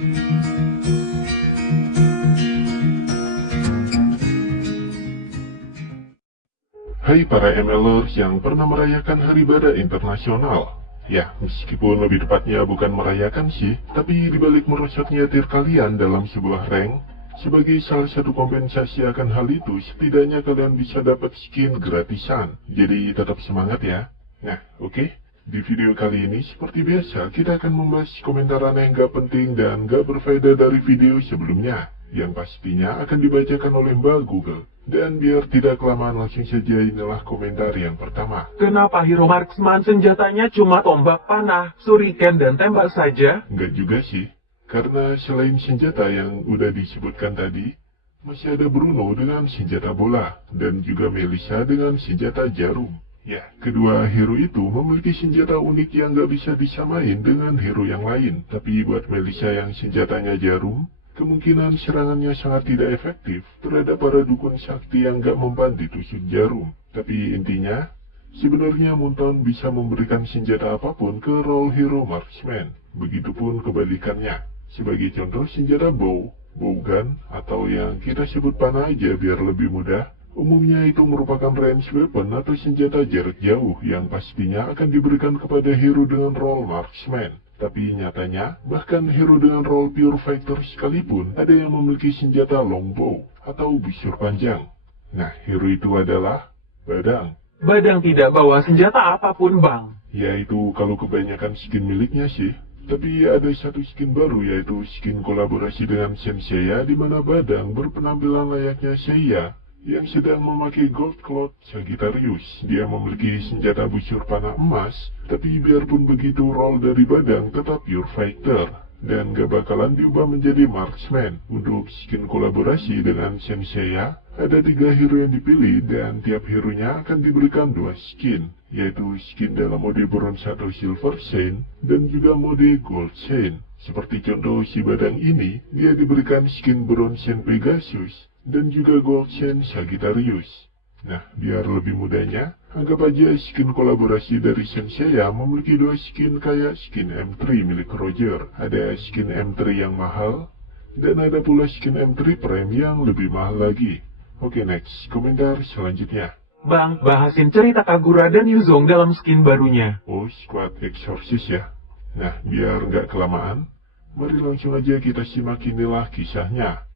Hai para MLers yang pernah merayakan Hari Bada Internasional. Ya, meskipun lebih tepatnya bukan merayakan sih, tapi dibalik merosotnya tier kalian dalam sebuah rank, sebagai salah satu kompensasi akan hal itu, setidaknya kalian bisa dapat skin gratisan. Jadi tetap semangat ya. Nah, oke. Di video kali ini, seperti biasa, kita akan membahas komentaran yang gak penting dan gak berfaedah dari video sebelumnya, yang pastinya akan dibacakan oleh Mbak Google. Dan biar tidak kelamaan, langsung saja inilah komentar yang pertama. Kenapa hero marksman senjatanya cuma tombak panah, shuriken, dan tembak saja? Enggak juga sih, karena selain senjata yang udah disebutkan tadi, masih ada Bruno dengan senjata bola, dan juga Melissa dengan senjata jarum. Ya, kedua hero itu memiliki senjata unik yang gak bisa disamain dengan hero yang lain. Tapi buat Melissa yang senjatanya jarum, kemungkinan serangannya sangat tidak efektif terhadap para dukun sakti yang gak mempan ditusuk jarum. Tapi intinya, sebenarnya Moonton bisa memberikan senjata apapun ke role hero marksman. Begitupun kebalikannya. Sebagai contoh senjata bow gun, atau yang kita sebut panah aja biar lebih mudah. Umumnya itu merupakan range weapon atau senjata jarak jauh yang pastinya akan diberikan kepada hero dengan role marksman. Tapi nyatanya, bahkan hero dengan role pure fighter sekalipun ada yang memiliki senjata longbow atau busur panjang. Nah, hero itu adalah Badang. Badang tidak bawa senjata apapun, Bang. Yaitu kalau kebanyakan skin miliknya sih. Tapi ada satu skin baru, yaitu skin kolaborasi dengan Senseiya, di mana Badang berpenampilan layaknya Seiya yang sedang memakai Gold Cloth Sagittarius. Dia memiliki senjata busur panah emas, tapi biarpun begitu role dari Badang tetap pure fighter, dan gak bakalan diubah menjadi marksman. Untuk skin kolaborasi dengan Senseiya, ada 3 hero yang dipilih, dan tiap hero-nya akan diberikan 2 skin, yaitu skin dalam mode Bronze atau Silver Saint, dan juga mode Gold Saint. Seperti contoh si Badang ini, dia diberikan skin Bronze Saint Pegasus, dan juga Gold Saint Sagittarius. Nah, biar lebih mudahnya, anggap aja skin kolaborasi dari Senseiya memiliki 2 skin kayak skin M3 milik Roger. Ada skin M3 yang mahal, dan ada pula skin M3 Prime yang lebih mahal lagi. Oke, next, komentar selanjutnya. Bang, bahasin cerita Kagura dan Yuzong dalam skin barunya. Oh, Squad Exorcist ya. Nah, biar nggak kelamaan, mari langsung aja kita simak inilah kisahnya.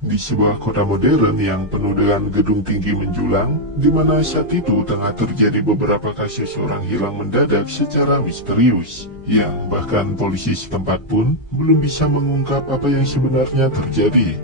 Di sebuah kota modern yang penuh dengan gedung tinggi menjulang, di mana saat itu tengah terjadi beberapa kasus orang hilang mendadak secara misterius, yang bahkan polisi setempat pun belum bisa mengungkap apa yang sebenarnya terjadi.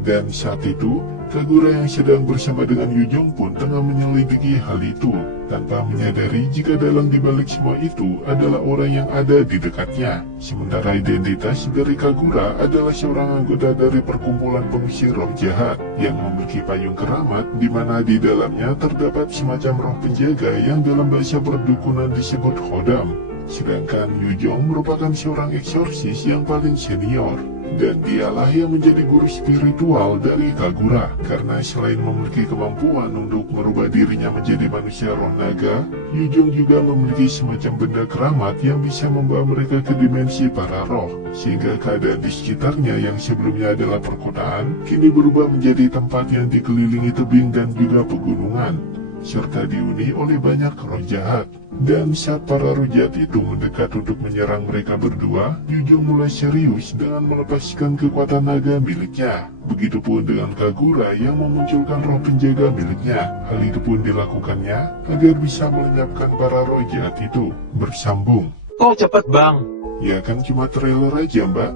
Dan saat itu, Kagura yang sedang bersama dengan Yuzong pun tengah menyelidiki hal itu, tanpa menyadari jika dalang dibalik semua itu adalah orang yang ada di dekatnya. Sementara identitas dari Kagura adalah seorang anggota dari perkumpulan pengusir roh jahat yang memiliki payung keramat, di mana di dalamnya terdapat semacam roh penjaga yang dalam bahasa perdukunan disebut Khodam. Sedangkan Yuzong merupakan seorang eksorsis yang paling senior, dan dialah yang menjadi guru spiritual dari Kagura. Karena selain memiliki kemampuan untuk merubah dirinya menjadi manusia roh naga, Yuzong juga memiliki semacam benda keramat yang bisa membawa mereka ke dimensi para roh, sehingga keadaan di sekitarnya yang sebelumnya adalah perkotaan, kini berubah menjadi tempat yang dikelilingi tebing dan juga pegunungan, serta dihuni oleh banyak roh jahat. Dan saat para roh jahat itu mendekat untuk menyerang mereka berdua, Yuzong mulai serius dengan melepaskan kekuatan naga miliknya. Begitupun dengan Kagura yang memunculkan roh penjaga miliknya. Hal itu pun dilakukannya agar bisa melenyapkan para roh jahat itu. Bersambung. Oh, cepet, Bang. Ya kan cuma trailer aja, Mbak.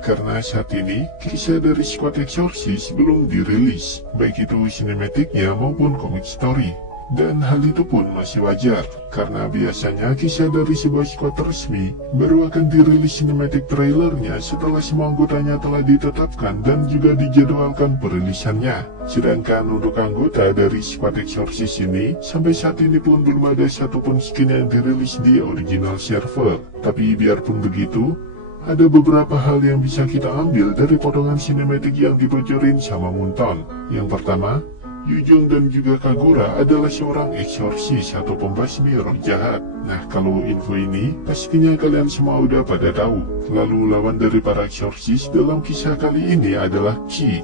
Karena saat ini, kisah dari Squad Exorcist belum dirilis, baik itu sinematiknya maupun comic story. Dan hal itu pun masih wajar, karena biasanya kisah dari sebuah squad resmi baru akan dirilis sinematik trailernya setelah semua anggotanya telah ditetapkan dan juga dijadwalkan perilisannya. Sedangkan untuk anggota dari Squad Exorcist ini, sampai saat ini pun belum ada satupun skin yang dirilis di original server. Tapi biarpun begitu, ada beberapa hal yang bisa kita ambil dari potongan sinematik yang dibocorin sama Moonton. Yang pertama, Yujong dan juga Kagura adalah seorang eksorsis atau pembasmi roh jahat. Nah, kalau info ini pastinya kalian semua udah pada tahu. Lalu lawan dari para eksorsis dalam kisah kali ini adalah Qi.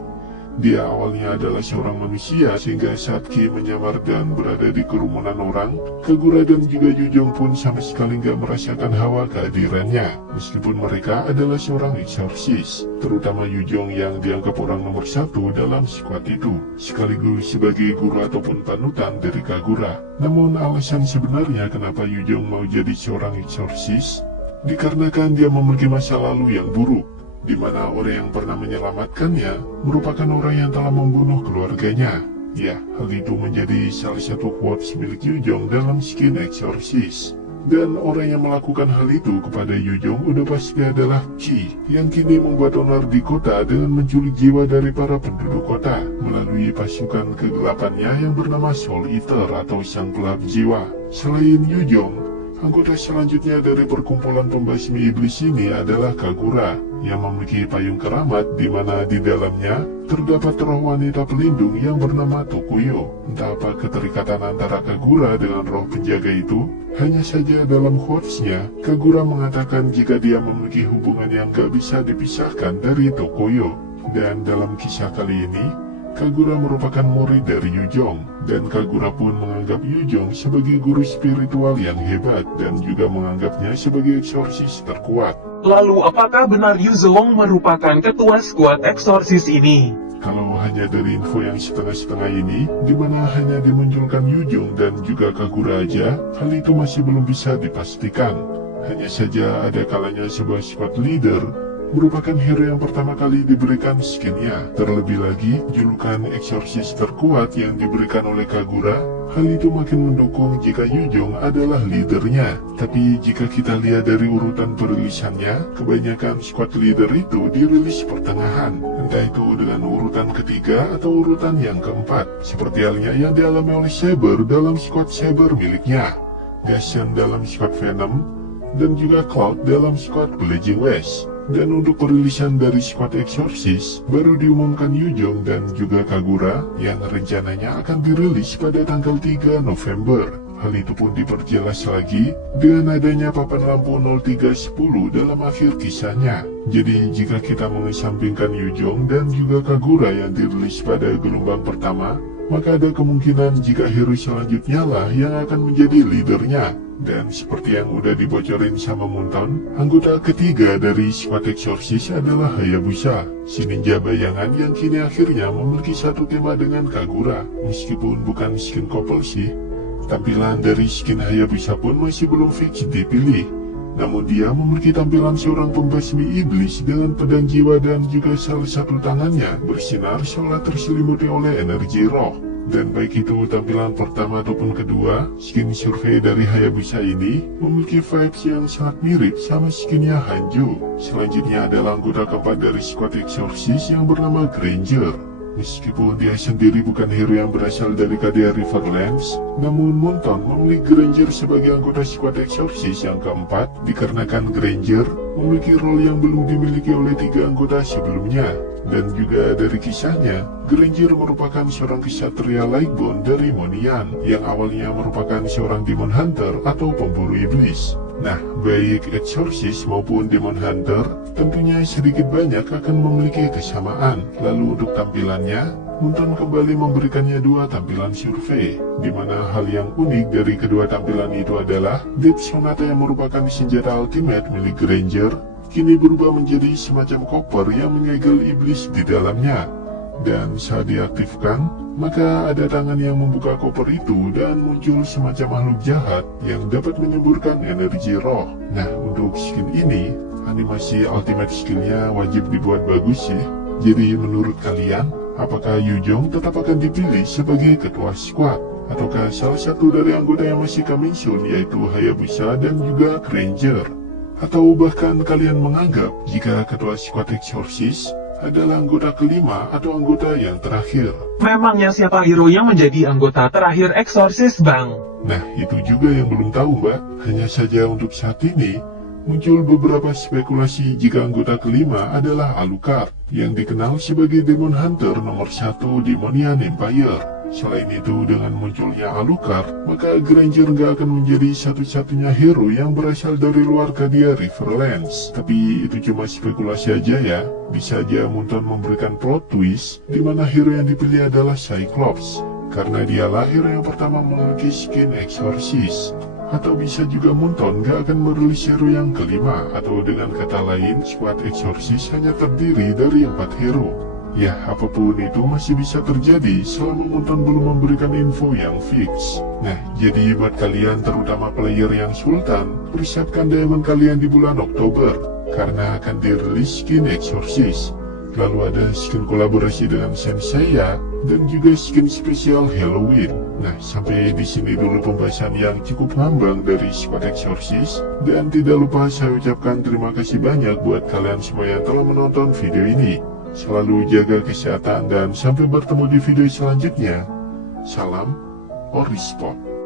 Dia awalnya adalah seorang manusia, sehingga saat Qi menyamar dan berada di kerumunan orang, Kagura dan juga Yujong pun sama sekali nggak merasakan hawa kehadirannya. Meskipun mereka adalah seorang eksorsis, terutama Yujong yang dianggap orang nomor satu dalam squad itu, sekaligus sebagai guru ataupun panutan dari Kagura. Namun alasan sebenarnya kenapa Yujong mau jadi seorang eksorsis, dikarenakan dia memiliki masa lalu yang buruk, di mana orang yang pernah menyelamatkannya merupakan orang yang telah membunuh keluarganya. Ya, hal itu menjadi salah satu quotes milik Yujong dalam skin eksorsis. Dan orang yang melakukan hal itu kepada Yujong udah pasti adalah Qi, yang kini membuat onar di kota dengan menculik jiwa dari para penduduk kota melalui pasukan kegelapannya yang bernama Soul Eater atau sang gelap jiwa. Selain Yujong, anggota selanjutnya dari perkumpulan pembasmi iblis ini adalah Kagura, yang memiliki payung keramat di mana di dalamnya terdapat roh wanita pelindung yang bernama Tokuyo. Entah apa keterikatan antara Kagura dengan roh penjaga itu, hanya saja dalam quotes-nya, Kagura mengatakan jika dia memiliki hubungan yang gak bisa dipisahkan dari Tokuyo. Dan dalam kisah kali ini, Kagura merupakan murid dari Yujong, dan Kagura pun menganggap Yujong sebagai guru spiritual yang hebat dan juga menganggapnya sebagai eksorsis terkuat. Lalu apakah benar Yuzong merupakan ketua skuad eksorsis ini? Kalau hanya dari info yang setengah-setengah ini, di mana hanya dimunculkan Yujong dan juga Kagura aja, hal itu masih belum bisa dipastikan. Hanya saja ada kalanya sebuah squad leader merupakan hero yang pertama kali diberikan skinnya. Terlebih lagi, julukan eksorsis terkuat yang diberikan oleh Kagura, hal itu makin mendukung jika Yujong adalah leadernya. Tapi jika kita lihat dari urutan perilisannya, kebanyakan squad leader itu dirilis pertengahan, entah itu dengan urutan ketiga atau urutan yang keempat, seperti halnya yang dialami oleh Saber dalam squad Saber miliknya, Gashen dalam squad Venom, dan juga Cloud dalam squad Blazing West. Dan untuk perilisan dari squad eksorsis, baru diumumkan Yujong dan juga Kagura yang rencananya akan dirilis pada tanggal 3 November. Hal itu pun diperjelas lagi dengan adanya papan lampu 0310 dalam akhir kisahnya. Jadi jika kita mengesampingkan Yujong dan juga Kagura yang dirilis pada gelombang pertama, maka ada kemungkinan jika hero selanjutnya lah yang akan menjadi leadernya. Dan seperti yang udah dibocorin sama Munton, anggota ketiga dari squad eksorsis adalah Hayabusa, si ninja bayangan yang kini akhirnya memiliki satu tema dengan Kagura. Meskipun bukan skin couple sih, tampilan dari skin Hayabusa pun masih belum fix dipilih. Namun dia memiliki tampilan seorang pembasmi iblis dengan pedang jiwa dan juga salah satu tangannya bersinar seolah terselimuti oleh energi roh. Dan baik itu tampilan pertama ataupun kedua, skin survei dari Hayabusa ini memiliki vibes yang sangat mirip sama skinnya Hanjo. Selanjutnya adalah anggota keempat dari squad eksorsis yang bernama Granger. Meskipun dia sendiri bukan hero yang berasal dari KDA Riverlands, namun Munton memilih Granger sebagai anggota squad eksorsis yang keempat dikarenakan Granger memiliki role yang belum dimiliki oleh 3 anggota sebelumnya. Dan juga dari kisahnya, Granger merupakan seorang ksatria Lightbone dari Monian yang awalnya merupakan seorang demon hunter atau pemburu iblis. Nah, baik eksorsis maupun demon hunter tentunya sedikit banyak akan memiliki kesamaan. Lalu untuk tampilannya, Munton kembali memberikannya 2 tampilan survei, di mana hal yang unik dari kedua tampilan itu adalah Death Sonata yang merupakan senjata ultimate milik Granger kini berubah menjadi semacam koper yang menyegel iblis di dalamnya. Dan saat diaktifkan, maka ada tangan yang membuka koper itu dan muncul semacam makhluk jahat yang dapat menyemburkan energi roh. Nah, untuk skin ini, animasi ultimate skillnya wajib dibuat bagus sih. Jadi menurut kalian, apakah Yujong tetap akan dipilih sebagai ketua squad? Ataukah salah satu dari anggota yang masih coming soon, yaitu Hayabusa dan juga Granger? Atau bahkan kalian menganggap jika ketua squad eksorsis adalah anggota kelima atau anggota yang terakhir? Memangnya siapa hero yang menjadi anggota terakhir eksorsis, Bang? Nah, itu juga yang belum tahu, Mbak. Hanya saja untuk saat ini, muncul beberapa spekulasi jika anggota kelima adalah Alucard, yang dikenal sebagai Demon Hunter nomor 1 di Monian Empire. Selain itu, dengan munculnya Alucard, maka Granger nggak akan menjadi satu-satunya hero yang berasal dari luar Cadia Riverlands. Tapi itu cuma spekulasi aja ya. Bisa aja Munton memberikan plot twist di mana hero yang dipilih adalah Cyclops, karena dialah hero yang pertama memiliki skin Exorcist. Atau bisa juga Munton gak akan merilis hero yang kelima, atau dengan kata lain, squad Exorcist hanya terdiri dari 4 hero. Ya, apapun itu masih bisa terjadi selama Munton belum memberikan info yang fix. Nah, jadi buat kalian terutama player yang Sultan, persiapkan diamond kalian di bulan Oktober, karena akan dirilis skin Exorcist. Lalu ada skin kolaborasi dengan Senseiya, dan juga skin spesial Halloween. Nah, sampai di sini dulu pembahasan yang cukup ngambang dari Squad Exorcist. Dan tidak lupa saya ucapkan terima kasih banyak buat kalian semua yang telah menonton video ini. Selalu jaga kesehatan dan sampai bertemu di video selanjutnya. Salam Orispot.